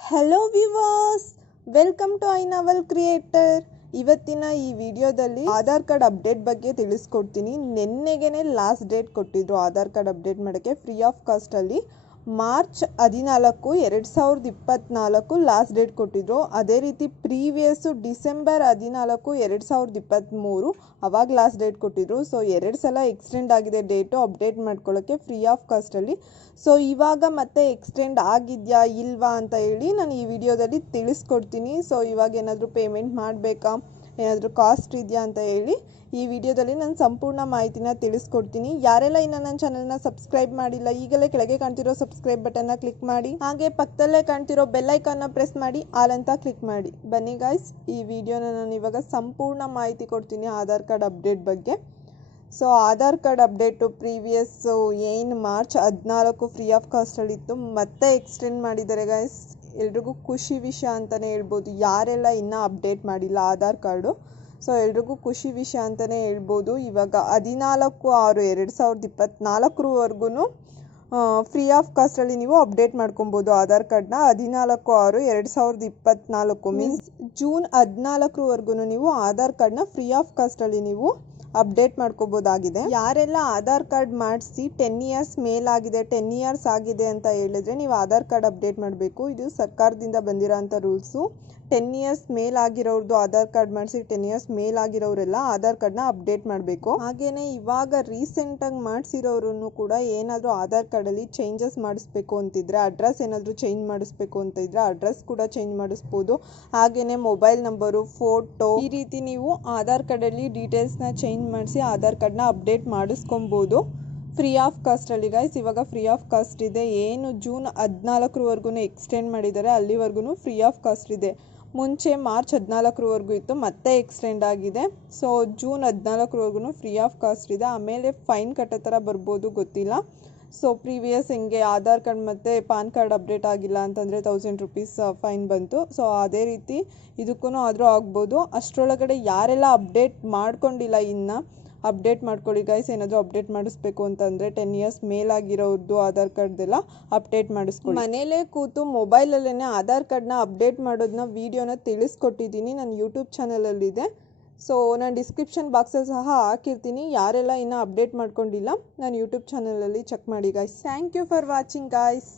Hello viewers welcome to I novel creator ಇವತ್ತಿನ ಈ ವಿಡಿಯೋದಲ್ಲಿ ಆಧಾರ್ ಕಾರ್ಡ್ ಅಪ್ಡೇಟ್ ಬಗ್ಗೆ ತಿಳಿಸ್ಕೊಡ್ತೀನಿ. ನಿನ್ನೆಗೆನೆ ಲಾಸ್ಟ್ ಡೇಟ್ ಕೊಟ್ಟಿದ್ರು ಆಧಾರ್ ಕಾರ್ಡ್ ಅಪ್ಡೇಟ್ ಮಾಡೋಕ್ಕೆ ಫ್ರೀ ಆಫ್ ಕಾಸ್ಟಲ್ಲಿ ಮಾರ್ಚ್ ಹದಿನಾಲ್ಕು, ಎರಡು ಸಾವಿರದ ಇಪ್ಪತ್ತ್ನಾಲ್ಕು ಲಾಸ್ಟ್ ಡೇಟ್ ಕೊಟ್ಟಿದ್ರು. ಅದೇ ರೀತಿ ಪ್ರೀವಿಯಸ್ಸು ಡಿಸೆಂಬರ್ ಹದಿನಾಲ್ಕು, ಎರಡು ಸಾವಿರದ ಇಪ್ಪತ್ತ್ಮೂರು ಅವಾಗ ಲಾಸ್ಟ್ ಡೇಟ್ ಕೊಟ್ಟಿದ್ರು. ಸೊ ಎರಡು ಸಲ ಎಕ್ಸ್ಟೆಂಡ್ ಆಗಿದೆ ಡೇಟು ಅಪ್ಡೇಟ್ ಮಾಡ್ಕೊಳ್ಳೋಕ್ಕೆ ಫ್ರೀ ಆಫ್ ಕಾಸ್ಟಲ್ಲಿ ಸೊ ಇವಾಗ ಮತ್ತೆ ಎಕ್ಸ್ಟೆಂಡ್ ಆಗಿದೆಯಾ ಇಲ್ವಾ ಅಂತ ಹೇಳಿ ನಾನು ಈ ವಿಡಿಯೋದಲ್ಲಿ ತಿಳಿಸ್ಕೊಡ್ತೀನಿ. ಸೊ ಇವಾಗ ಏನಾದರೂ ಪೇಮೆಂಟ್ ಮಾಡಬೇಕಾ? ಏನಾದರೂ ಕಾಸ್ಟ್ ಇದೆಯಾ ಅಂತ ಹೇಳಿ. ಈ ವಿಡಿಯೋದಲ್ಲಿ ನಾನು ಸಂಪೂರ್ಣ ಮಾಹಿತಿನ ತಿಳಿಸ್ಕೊಡ್ತೀನಿ. ಯಾರೆಲ್ಲ ಇನ್ನು ನನ್ನ ಚಾನಲ್ನ ಸಬ್ಸ್ಕ್ರೈಬ್ ಮಾಡಿಲ್ಲ, ಈಗಲೇ ಕೆಳಗೆ ಕಾಣ್ತಿರೋ ಸಬ್ಸ್ಕ್ರೈಬ್ ಬಟನ್ನ ಕ್ಲಿಕ್ ಮಾಡಿ, ಹಾಗೆ ಪಕ್ಕದಲ್ಲೇ ಕಾಣ್ತಿರೋ ಬೆಲ್ಲೈಕನ್ನ ಪ್ರೆಸ್ ಮಾಡಿ, ಆಲ್ ಅಂತ ಕ್ಲಿಕ್ ಮಾಡಿ. ಬನ್ನಿ ಗಾಯ್ಸ್ ಈ ವಿಡಿಯೋನ ನಾನು ಇವಾಗ ಸಂಪೂರ್ಣ ಮಾಹಿತಿ ಕೊಡ್ತೀನಿ ಆಧಾರ್ ಕಾರ್ಡ್ ಅಪ್ಡೇಟ್ ಬಗ್ಗೆ. So Aadhaar card update previous ಏನು ಮಾರ್ಚ್ ಹದಿನಾಲ್ಕು ಫ್ರೀ ಆಫ್ ಕಾಸ್ಟಲ್ಲಿತ್ತು ಮತ್ತೆ ಎಕ್ಸ್ಟೆಂಡ್ ಮಾಡಿದ್ದಾರೆ ಗಾಯ್ಸ್ ಎಲ್ರಿಗೂ ಖುಷಿ ವಿಷಯ ಅಂತಲೇ ಹೇಳ್ಬೋದು. ಯಾರೆಲ್ಲ ಇನ್ನೂ ಅಪ್ಡೇಟ್ ಮಾಡಿಲ್ಲ ಆಧಾರ್ ಕಾರ್ಡು ಸೊ ಎಲ್ರಿಗೂ ಖುಷಿ ವಿಷಯ ಅಂತಲೇ ಹೇಳ್ಬೋದು. ಇವಾಗ ಹದಿನಾಲ್ಕು ಆರು ಎರಡು ಸಾವಿರದ ಇಪ್ಪತ್ತ್ನಾಲ್ಕರವರೆಗೂ ಫ್ರೀ ಆಫ್ ಕಾಸ್ಟಲ್ಲಿ ನೀವು ಅಪ್ಡೇಟ್ ಮಾಡ್ಕೊಬೋದು ಆಧಾರ್ ಕಾರ್ಡ್ನ. ಹದಿನಾಲ್ಕು ಆರು ಎರಡು ಸಾವಿರದ ಇಪ್ಪತ್ತ್ನಾಲ್ಕು ಮೀನ್ಸ್ ಜೂನ್ ಹದಿನಾಲ್ಕರವರೆಗೂ ನೀವು ಆಧಾರ್ ಕಾರ್ಡ್ನ ಫ್ರೀ ಆಫ್ ಕಾಸ್ಟಲ್ಲಿ ನೀವು ಅಪ್ಡೇಟ್ ಮಾಡ್ಕೋಬೋದಾಗಿದೆ. ಯಾರೆಲ್ಲ ಆಧಾರ್ ಕಾರ್ಡ್ ಮಾಡಿಸಿ ಟೆನ್ ಇಯರ್ಸ್ ಮೇಲಾಗಿದೆ ಟೆನ್ ಇಯರ್ಸ್ ಆಗಿದೆ ಅಂತ ಹೇಳಿದ್ರೆ ನೀವು ಆಧಾರ್ ಕಾರ್ಡ್ ಅಪ್ಡೇಟ್ ಮಾಡಬೇಕು. ಇದು ಸರ್ಕಾರದಿಂದ ಬಂದಿರೋಂಥ ರೂಲ್ಸು. ಟೆನ್ ಇಯರ್ಸ್ ಮೇಲಾಗಿರೋರ್ದು ಆಧಾರ್ ಕಾರ್ಡ್ ಮಾಡಿಸಿ ಟೆನ್ ಇಯರ್ಸ್ ಮೇಲಾಗಿರೋರೆಲ್ಲ ಆಧಾರ್ ಕಾರ್ಡ್ನ ಅಪ್ಡೇಟ್ ಮಾಡಬೇಕು. ಹಾಗೇನೆ ಇವಾಗ ರೀಸೆಂಟಾಗಿ ಮಾಡಿಸಿರೋರು ಕೂಡ ಏನಾದರೂ ಆಧಾರ್ ಕಾರ್ಡಲ್ಲಿ ಚೇಂಜಸ್ ಮಾಡಿಸ್ಬೇಕು ಅಂತಿದ್ರೆ ಅಡ್ರೆಸ್ ಏನಾದರೂ ಚೇಂಜ್ ಮಾಡಿಸ್ಬೇಕು ಅಂತ ಇದ್ರೆ ಅಡ್ರೆಸ್ ಕೂಡ ಚೇಂಜ್ ಮಾಡಿಸ್ಬೋದು. ಹಾಗೇನೆ ಮೊಬೈಲ್ ನಂಬರು ಫೋಟೋ ಈ ರೀತಿ ನೀವು ಆಧಾರ್ ಕಾರ್ಡಲ್ಲಿ ಡೀಟೇಲ್ಸ್ನ ಚೇಂಜ್ ಮಾಡಿಸಿ ಆಧಾರ್ ಕಾರ್ಡ್ನ ಅಪ್ಡೇಟ್ ಮಾಡಿಸ್ಕೊಬೋದು. ಫ್ರೀ ಆಫ್ ಕಾಸ್ಟಲ್ಲಿ ಗೈಸ್ ಇವಾಗ ಫ್ರೀ ಆಫ್ ಕಾಸ್ಟ್ ಇದೆ. ಏನು ಜೂನ್ ಹದಿನಾಲ್ಕರವರೆಗೂ ಎಕ್ಸ್ಟೆಂಡ್ ಮಾಡಿದ್ದಾರೆ. ಅಲ್ಲಿವರೆಗೂ ಫ್ರೀ ಆಫ್ ಕಾಸ್ಟ್ ಇದೆ. ಮುಂಚೆ ಮಾರ್ಚ್ ಹದಿನಾಲ್ಕರವರೆಗೂ ಇತ್ತು, ಮತ್ತೆ ಎಕ್ಸ್ಟೆಂಡ್ ಆಗಿದೆ. ಸೊ ಜೂನ್ ಹದಿನಾಲ್ಕರವರೆಗೂ ಫ್ರೀ ಆಫ್ ಕಾಸ್ಟ್ ಇದೆ. ಆಮೇಲೆ ಫೈನ್ ಕಟ್ಟೋ ಥರ ಬರ್ಬೋದು, ಗೊತ್ತಿಲ್ಲ. ಸೊ ಪ್ರೀವಿಯಸ್ ಹಿಂಗೆ ಆಧಾರ್ ಕಾರ್ಡ್ ಮತ್ತು ಪಾನ್ ಕಾರ್ಡ್ ಅಪ್ಡೇಟ್ ಆಗಿಲ್ಲ ಅಂತಂದರೆ ತೌಸಂಡ್ ರುಪೀಸ್ ಫೈನ್ ಬಂತು. ಸೊ ಅದೇ ರೀತಿ ಇದಕ್ಕೂ ಆದರೂ ಆಗ್ಬೋದು. ಅಷ್ಟರೊಳಗಡೆ ಯಾರೆಲ್ಲ ಅಪ್ಡೇಟ್ ಮಾಡ್ಕೊಂಡಿಲ್ಲ ಇನ್ನು ಅಪ್ಡೇಟ್ ಮಾಡ್ಕೊಳ್ಳಿ ಗೈಸ್ ಏನಾದರೂ ಅಪ್ಡೇಟ್ ಮಾಡಿಸ್ಬೇಕು ಅಂತಂದರೆ ಟೆನ್ ಇಯರ್ಸ್ ಮೇಲಾಗಿರೋದು ಆಧಾರ್ ಕಾರ್ಡ್ದೆಲ್ಲ ಅಪ್ಡೇಟ್ ಮಾಡಿಸ್ಕೊಳ್ಳಿ. ಮನೇಲೇ ಕೂತು ಮೊಬೈಲಲ್ಲೇ ಆಧಾರ್ ಕಾರ್ಡ್ನ ಅಪ್ಡೇಟ್ ಮಾಡೋದನ್ನ ವೀಡಿಯೋನ ತಿಳಿಸ್ಕೊಟ್ಟಿದ್ದೀನಿ. ನನ್ನ ಯೂಟ್ಯೂಬ್ ಚಾನಲಲ್ಲಿದೆ ಸೊ ನಾನು ಡಿಸ್ಕ್ರಿಪ್ಷನ್ ಬಾಕ್ಸಲ್ಲಿ ಸಹ ಹಾಕಿರ್ತೀನಿ. ಯಾರೆಲ್ಲ ಇನ್ನೂ ಅಪ್ಡೇಟ್ ಮಾಡ್ಕೊಂಡಿಲ್ಲ, ನಾನು ಯೂಟ್ಯೂಬ್ ಚಾನಲಲ್ಲಿ ಚೆಕ್ ಮಾಡಿ guys thank you for watching guys